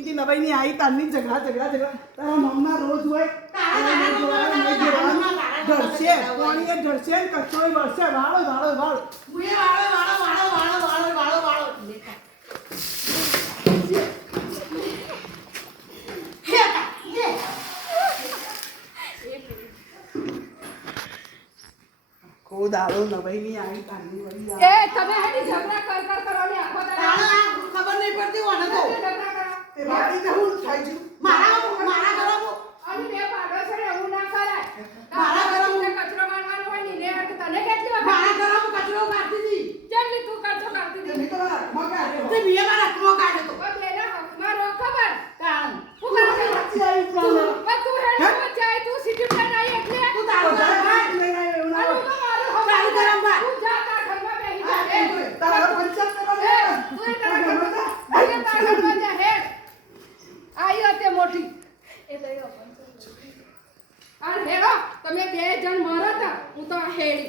પિંકી નવાઈની આવી તારની ઝઘડા તારા મમ્મા રોજ હોય ઢળશે કોણીએ ઢળશે કચરો વળશે વાળો દાડો નવાઈની આવી તારની વળી એ તમે હેડી ઝઘડા કર કરો ને આખો દાડો ખબર નહીં પડતી ઓને તો ઝઘડા કરો એ વાડી ને હું થાય છે મારા ઘરમાં અને બે પાડોશો રે એવું ના કરાય મારા ઘરમાં કચરો મારવાનો હોય ને લે તને કેટલી વાર મારા ઘરમાં કચરો કાઢતી હતી કેટલી તું કચરો કાઢતી હતી તો મગા તે મીએ મારા હકમાં કાઢે તો બસ લેના હકમાં રો ખબર કાણ હું કરે છે સાચી આવી પ્રોબ્લેમ બસ તું હેડ જાય તું સિટી પ્લાન આવી એટલે તું તારો ભાઈ લઈ આવ્યો એવું ના હોય. ચાલુ કરમ બા તું જા તાર ઘરમાં બેહી જા તારા પંચાયત કરવા તું તારા ઘરમાં જા હેડ આયો તે મોટી એ લઈ આવ પંચાયત આ હેડો તમે બે જણ મારો તા હું તો હેડી